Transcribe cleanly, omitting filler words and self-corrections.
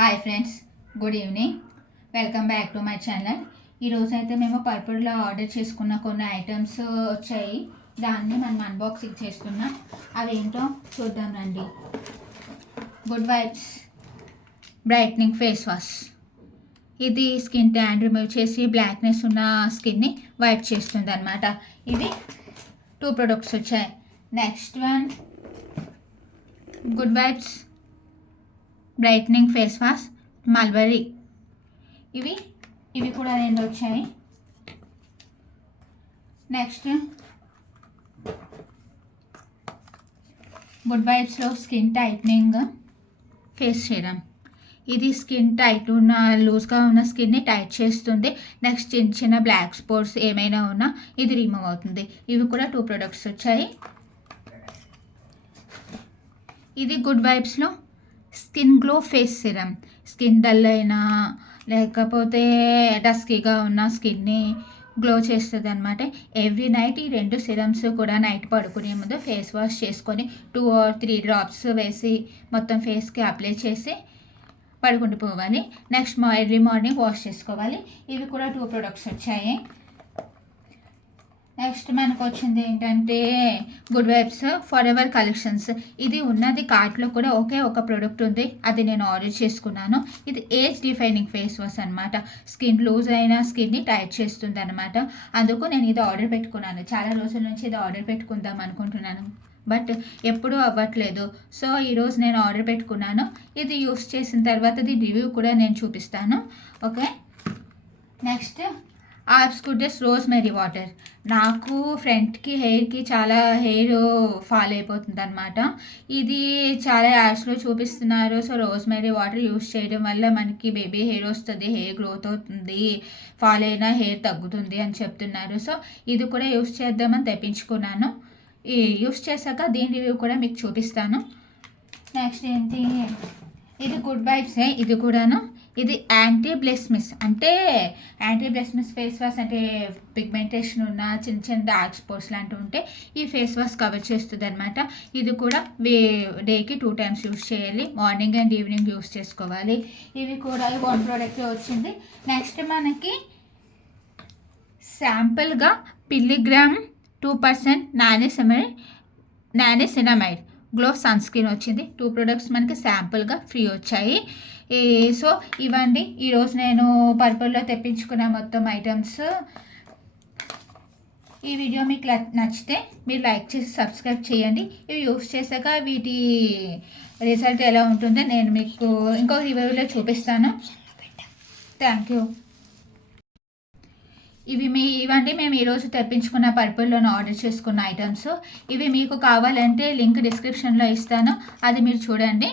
Hi friends, good evening. Welcome back to my channel. ఈరోజు అయితే మేము పర్పుల్లో ఆర్డర్ చేసుకున్న కొన్ని ఐటమ్స్ వచ్చాయి. దాన్ని మనం అన్బాక్సింగ్ చేస్తున్నాం. అవి ఏంటో చూద్దాం రండి. Good Vibes brightening face wash. ఇది స్కిన్ ట్యాన్ రిమూవ్ చేసి బ్లాక్నెస్ ఉన్న స్కిన్ని వైట్ చేస్తుంది అనమాట. ఇది 2 ప్రొడక్ట్స్ వచ్చాయి. Next one Good Vibes brightening face wash mulberry. ఇవి కూడా 2 వచ్చాయి. నెక్స్ట్ గుడ్ వైబ్స్లో స్కిన్ టైట్నింగ్ ఫేస్ సీరమ్. ఇది స్కిన్ టైట్ ఉన్న లూజ్గా ఉన్న స్కిన్ని టైట్ చేస్తుంది. నెక్స్ట్ చిన్న చిన్న బ్లాక్ స్పాట్స్ ఏమైనా ఉన్నా ఇది రిమూవ్ అవుతుంది. ఇవి కూడా 2 ప్రొడక్ట్స్ వచ్చాయి. ఇది గుడ్ వైబ్స్లో skin glow face serum. Skin dull అయినా లేకపోతే డస్కీగా ఉన్న స్కిన్ని గ్లో చేస్తుంది అనమాట. ఎవ్రీ నైట్ ఈ 2 సిరమ్స్ కూడా నైట్ పడుకునే ముందు ఫేస్ వాష్ చేసుకొని 2 or 3 డ్రాప్స్ వేసి మొత్తం ఫేస్కి అప్లై చేసి పడుకుండిపోవాలి. నెక్స్ట్ ఎర్లీ మార్నింగ్ వాష్ చేసుకోవాలి. ఇవి కూడా 2 ప్రొడక్ట్స్ వచ్చాయి. నెక్స్ట్ మనకు వచ్చింది ఏంటంటే good vibes for ever collections. ఇది ఉన్నది కార్ట్లో కూడా ఒకే ఒక ప్రోడక్ట్ ఉంది. అది నేను ఆర్డర్ చేసుకున్నాను. ఇది ఏజ్ డిఫైనింగ్ ఫేస్ వాష్ అనమాట. స్కిన్ లూజ్ అయిన స్కిన్ని టైట్ చేస్తుంది అనమాట. అందుకు నేను ఇది ఆర్డర్ పెట్టుకున్నాను. చాలా రోజుల నుంచి ఇది ఆర్డర్ పెట్టుకుందాం అనుకుంటున్నాను, బట్ ఎప్పుడూ అవ్వట్లేదు. సో ఈరోజు నేను ఆర్డర్ పెట్టుకున్నాను. ఇది యూస్ చేసిన తర్వాత రివ్యూ కూడా నేను చూపిస్తాను. ఓకే. నెక్స్ట్ ఆప్స్ గుడ్డెస్ రోజ్మెరీ వాటర్. నాకు ఫ్రంట్కి హెయిర్కి చాలా హెయిర్ ఫాల్ అయిపోతుంది అనమాట. ఇది చాలా యాడ్స్లో చూపిస్తున్నారు. సో రోజ్మెరీ వాటర్ యూస్ చేయడం వల్ల మనకి బేబీ హెయిర్ వస్తుంది, హెయిర్ గ్రోత్ అవుతుంది, ఫాల్ అయినా హెయిర్ తగ్గుతుంది అని చెప్తున్నారు. సో ఇది కూడా యూస్ చేద్దామని తెప్పించుకున్నాను. యూస్ చేశాక దీని రివ్యూ కూడా మీకు చూపిస్తాను. నెక్స్ట్ ఏంటి, ఇది గుడ్ వైబ్స్. ఇది కూడాను ఇది యాంటీ బ్లెస్మిస్. అంటే యాంటీ బ్లెస్మిస్ ఫేస్ వాష్ అంటే పిగ్మెంటేషన్ ఉన్న చిన్న చిన్న డార్క్ స్పాట్స్ లాంటివి ఉంటే ఈ ఫేస్ వాష్ కవర్ చేస్తుంది అనమాట. ఇది కూడా డేకి 2 times యూస్ చేయాలి. మార్నింగ్ అండ్ ఈవినింగ్ యూస్ చేసుకోవాలి. ఇవి కూడా 1 ప్రోడక్ట్ వచ్చింది. నెక్స్ట్ మనకి శాంపుల్గా పిల్లిగ్రామ్ 2% నానిసినమైడ్ గ్లో సన్ స్క్రీన్ వచ్చింది. 2 ప్రొడక్ట్స్ మనకి శాంపుల్గా ఫ్రీ వచ్చాయి. సో ఇవండి ఈరోజు నేను పర్పుల్లో తెప్పించుకున్న మొత్తం ఐటమ్స్. ఈ వీడియో మీకు నచ్చితే మీరు లైక్ చేసి సబ్స్క్రైబ్ చేయండి. ఇవి యూస్ చేశాక వీటి రిజల్ట్ ఎలా ఉంటుందో నేను మీకు ఇంకో రివ్యూలో చూపిస్తాను. Thank you. ఇవండి మేము ఈరోజు తెప్పించుకున్న పర్పుల్లోనే ఆర్డర్ చేసుకున్న ఐటమ్స్. ఇవి మీకు కావాలంటే లింక్ డిస్క్రిప్షన్లో ఇస్తాను, అది మీరు చూడండి.